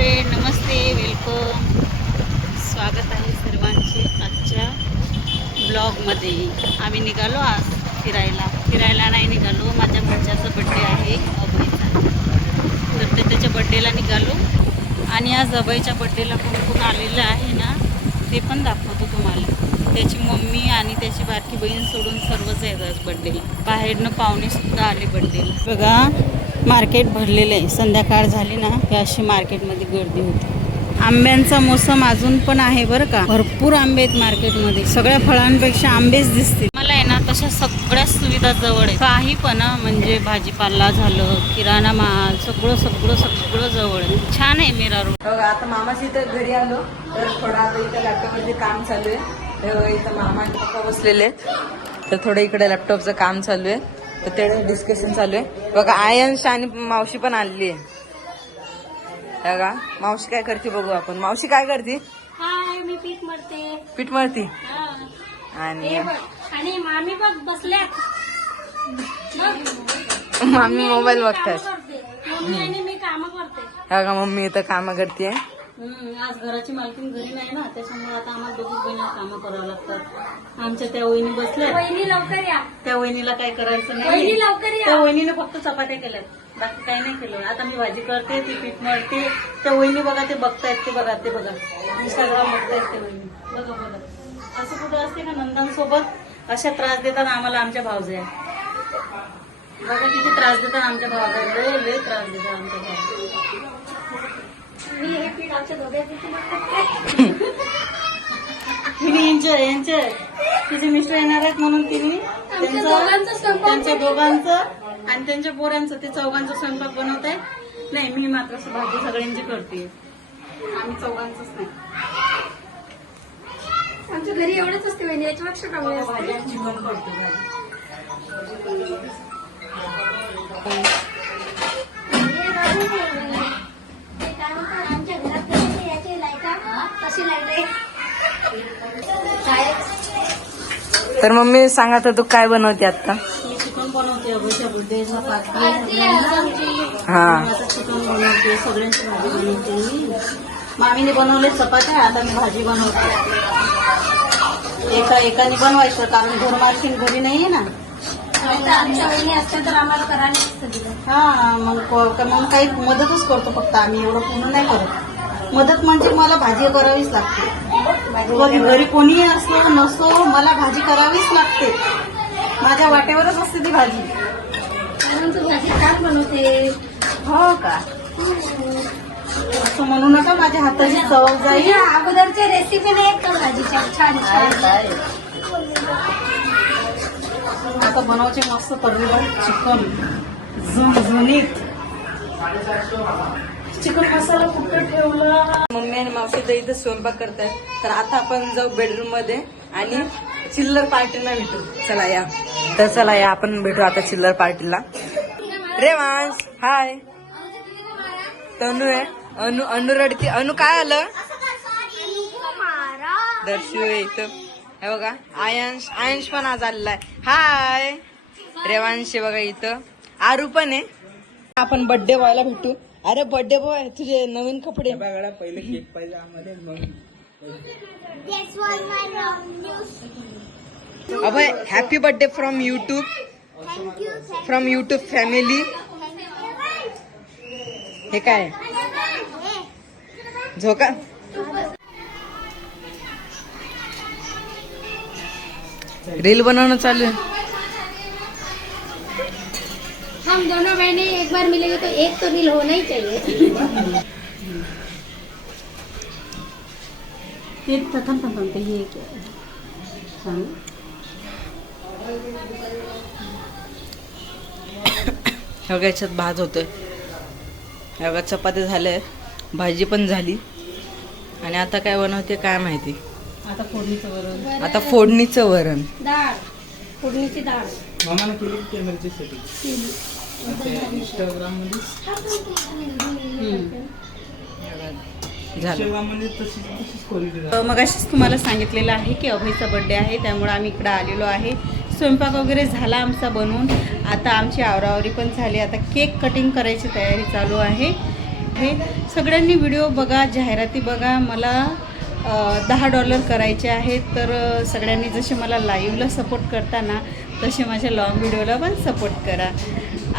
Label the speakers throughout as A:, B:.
A: Friend नमस्ते welcome स्वागत आहे सर्वांचे आजच्या ब्लॉगमध्ये आम्ही निघालो आज फिरायला. फिरायला नाही निघालो. माझ्या भाच्याचा बड्डे आहे अभयचा. तर ते त्याच्या बड्डेला निघालो. आणि आज अभयच्या बड्डेला कोण कोण आलेलं आहे ना ते पण दाखवतो तुम्हाला. त्याची मम्मी आणि त्याची बारकी बहीण सोडून सर्वच येतात बड्डेला बाहेरनं पाहुणेसुद्धा आले बड्डेला बघा मार्केट भरलेलं आहे. संध्याकाळ झाली ना की अशी मार्केटमध्ये गर्दी होती. आंब्यांचा मोसम अजून पण आहे बरं का. भरपूर आंबे आहेत मार्केटमध्ये. सगळ्या फळांपेक्षा आंबेच दिसते मला आहे ना तशा सगळ्या सुविधा जवळ आहे काही पण म्हणजे भाजीपाला झालं किराणा माल सगळं सगळं सगळं जवळ आहे. छान आहे मीरा रोड.
B: बघा आता मामाची इथं घरी आलो. तर थोडं आता इथं लॅपटॉपवरती काम चालू आहे. इथं मामा बसलेले आहेत. तर थोडं इकडे लॅपटॉपचं काम चालू आहे. तर ते डिस्कशन चालू आहे. बघा आयन्स आणि मावशी पण आलेली आहे. बघा मावशी काय करते बघू आपण. मावशी काय करते?
C: हाय मी पीठ मरते
B: पीठ
C: हा.
B: आणि
C: हे मामी बघ बसल्यात. बघ.
B: मामी मोबाईल बघतात.
C: मम्मी आणि मी काम करते.
B: बघा मम्मी इथं कामं करते
A: आज घराची मालकीन घरी नाही ना त्याच्यामुळे आता आम्हाला दोघीच बहिणी कामं करावं लागतात. आमच्या त्या वहिनी बसल्या.
C: वहिनी लवकर या.
A: त्या वहिनीला काय करायचं नाही.
C: वहिनी लवकर
A: त्या
C: या
A: वहिनीने फक्त चपात्या केल्यात. बाकी काही नाही केलं. आता मी भाजी करते ती पीठ मळते. त्या वहिनी बघा ते बघतायत ते बघा ते बघा. इंस्टाग्राम बघतायत ते वहिनी. बघा बघा. असं कुठं असते का नंदांसोबत? अशा त्रास देतात आम्हाला आमच्या भावजया बघा किती त्रास देतात आमच्या भावजया लय लय त्रास देतात आमच्या भावजया
C: मी हे पीठ आमच्या दोघांची
A: तिने यांच्या यांच्या तिचे मिस्टर येणार आहेत म्हणून तिने त्यांचं त्यांच्या दोघांचं आणि त्यांच्या पोरांचं ते चौघांचा स्वयंपाक बनवत आहे नाही मी मात्र भाजी सगळ्यांची करते आम्ही चौघांचंच नाही.
C: आमच्या घरी एवढंच असते वहिनी याच्यापेक्षा कमी असते
A: भाज्यांची पण करतो भाजी
C: ते काय म्हणतात, आमच्या घरात कशी याची लाईटा कशी लाइट आहे काय
B: तर मम्मी सांगा तर तू काय बनवते आता
A: मी चिकन बनवते.
B: हा.
A: सगळ्यांची भाजी बनवते मामीने बनवले चपात्या आता मी भाजी बनवते. एका एकाने बनवायचं कारण घर मालकीन घरी नाहीये ना.
C: आमच्या वहिनी असत्या तर आम्हाला करायला नसतं दिलं.
A: हा मग काही मदतच करतो फक्त आम्ही एवढं पूर्ण नाही करत. मदत म्हणजे मला भाजी करावीच लागते. घरी कोणीही असो नसो मला भाजी करावीच लागते. माझ्या वाटेवरच असते ती भाजी.
C: भाजी छान बनवते
A: हो का? असं म्हणू नका माझ्या हाताची चव जाईल.
C: अगोदरच्या रेसिपी नाही का भाजीच्या छान छान.
A: आता बनवायचे मस्त तर्रीदार चिकन. झणझणीत. चिकन मसाला कुठं ठेवला.
B: मम्मी आणि मावशी तर इथं स्वयंपाक करतायत. तर आता आपण जाऊ बेडरूममध्ये आणि चिल्लर पार्टीला भेटू. चला या. तर चला या आपण भेटू आता चिल्लर पार्टीला. रेवांश हाय तनु आहे. अनु अनु रडती. अनु काय आलं? दर्शू आहे इथं. हे बघा आयंश आयंश पण आज आलेला आहे. हाय रेवांश आहे बघा इथं. आरू पण आहे. आपण बर्थडे व्हायला भेटू. अरे बर्थडे बॉय तुझे नवीन कपडे. Abhay happy birthday from YouTube from YouTube family हे काय? झोका? रील बनवणं चालू आहे.
C: हम दोनों बहनें एक बार मिलेंगे तो एक तो रील होना ही चाहिए।
A: ते थांब थांब ते हे
B: हे? बघा याच्यात भात होतोय. हे बघा चपात्या झाल्या आहेत भाजी पण झाली. आणि आता काय बनवते काय माहिती?
A: आता फोडणीचं वरण.
B: आता फोडणीचं वरण.
C: डाळ. फोडणीची डाळ.
A: मग अशीच तुम्हाला सांगितलेलं आहे की अभयचा बड्डे आहे त्यामुळे आम्ही इकडं आलेलो आहे. स्वयंपाक वगैरे झाला आमचा बनवून. आता आमची आवरावरी पण झाली. आता केक कटिंग करायची तयारी चालू आहे. आहे सगळ्यांनी व्हिडिओ बघा जाहिराती बघा. मला दहा डॉलर करायचे आहेत तर सगळ्यांनी जसे मला लाईव्हला सपोर्ट करताना तसे माझ्या लॉंग व्हिडिओला पण सपोर्ट करा.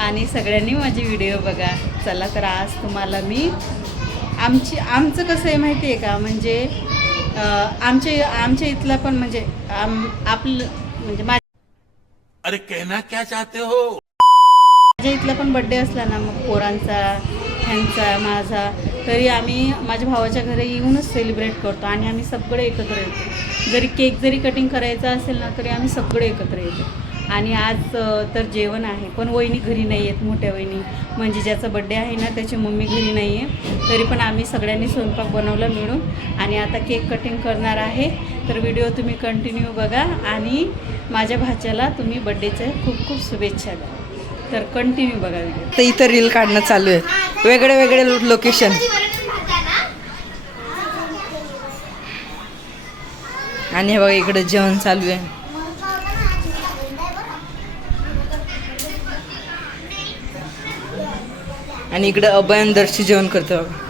A: आणि सगळ्यांनी माझे व्हिडिओ बघा. चला तर आज तुम्हाला मी आमची आमचं कसं आहे माहिती आहे का? म्हणजे आमच्या आमच्या इथला पण म्हणजे आम आपलं म्हणजे माझ्या
D: अरे कहना क्या चाहते हो?
A: माझ्या इथला पण बड्डे असला ना मग पोरांचा ह्यांचा माझा तरी आम्ही माझ्या भावाच्या घरी येऊनच सेलिब्रेट करतो आणि आम्ही सगळे एकत्र येतो. जरी केक जरी कटिंग करायचा असेल ना तरी आम्ही सगळे एकत्र येतो. आणि आज तर जेवण आहे पण वहिनी घरी नाही आहेत मोठ्या वहिनी. म्हणजे ज्याचा बड्डे आहे ना त्याची मम्मी घरी नाही आहे. तरी पण आम्ही सगळ्यांनी स्वयंपाक बनवला मिळून. आणि आता केक कटिंग करणार आहे. तर व्हिडिओ तुम्ही कंटिन्यू बघा. आणि माझ्या भाच्याला तुम्ही बड्डेच्या खूप खूप शुभेच्छा द्या. तर कंटिन्यू बघा व्हिडिओ
B: तर इथं रील काढणं चालू आहे. वेगळे वेगळे लोकेशन आणि हे बघा इकडे जेवण चालू आहे. आणि इकडं अभयन जेवण करतो बघा.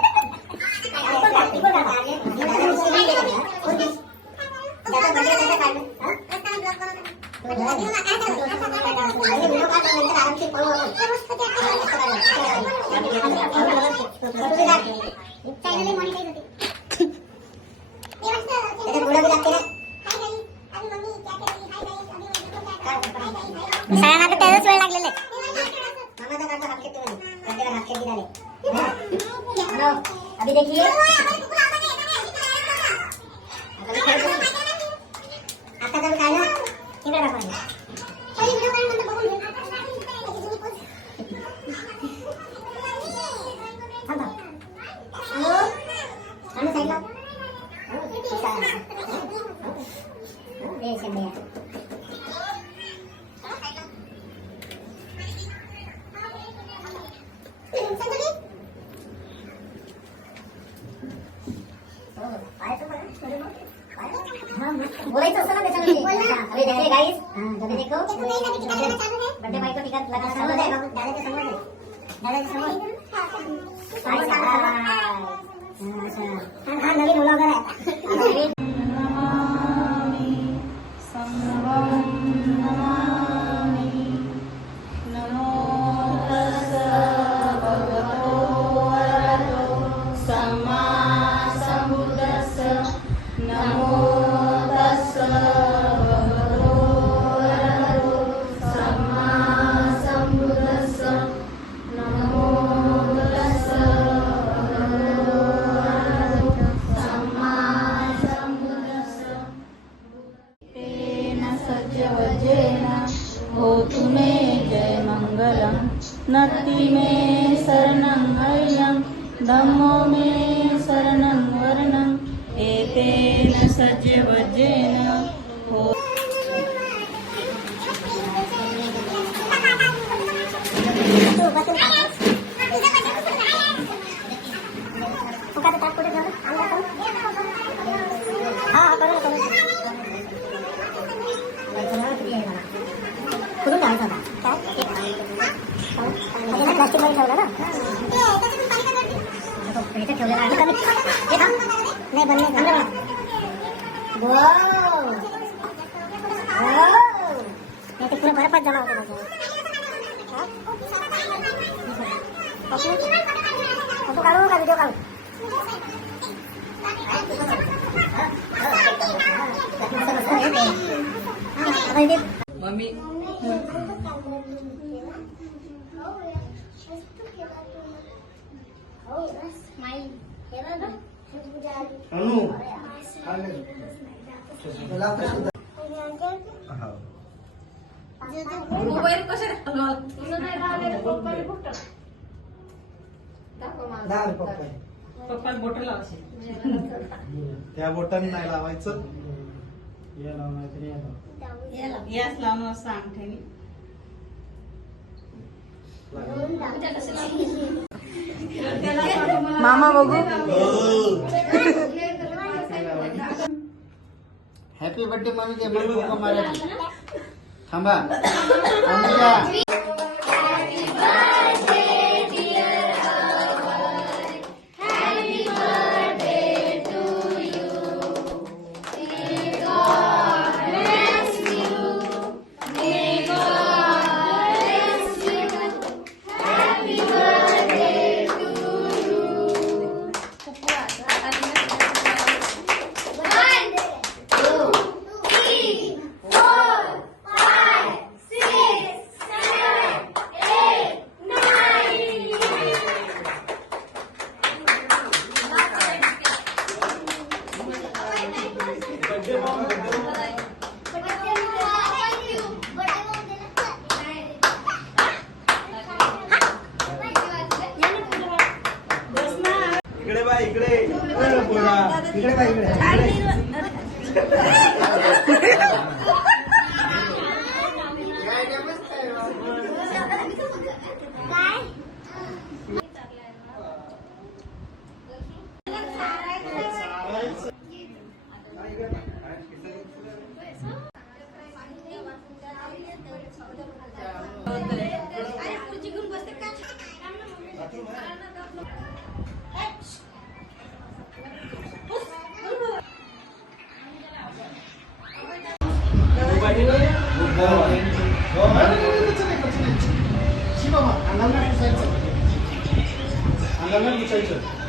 C: सगळ्यांना आता त्याचाच वेळ लागलेला आहे अभी देखिए आता जर काय ना इकडे दाखवा थांबा हॅलो आणि same Wow. Wow. नाही ते पुरं बर्फात जमा होतं माझं. हा? फोटो? फोटो काढू का व्हिडिओ काढू हा,
E: पप्पा
A: बोट लावશે
E: त्या बोटाने नाही लावायचं. या लावणार
A: याच लावून असं अंगठ्याने
B: मामा बघू.
E: हॅपी बर्थडे मारायची थांबा. अंगाला घुसायचं अंगाला घुसायचं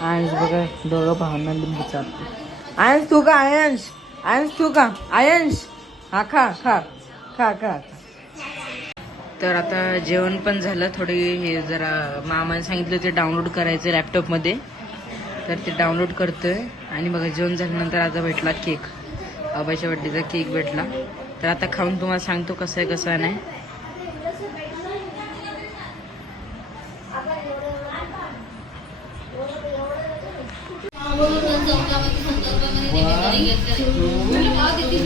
B: आयन्स बघा दोघं भावना लिंबू चालते आयन्स तू का आयन्स आयन्स तू का आयन्स हा खा खा. खा खा तर आता जेवण पण झालं थोडी हे जरा मामाने सांगितलं ते डाउनलोड करायचं लॅपटॉपमध्ये तर ते डाउनलोड करतोय. आणि बघा जेवण झाल्यानंतर आता भेटला केक आबाच्या बड्डेचा केक भेटला. तर आता खाऊन तुम्हाला सांगतो कसं आहे कसं नाही.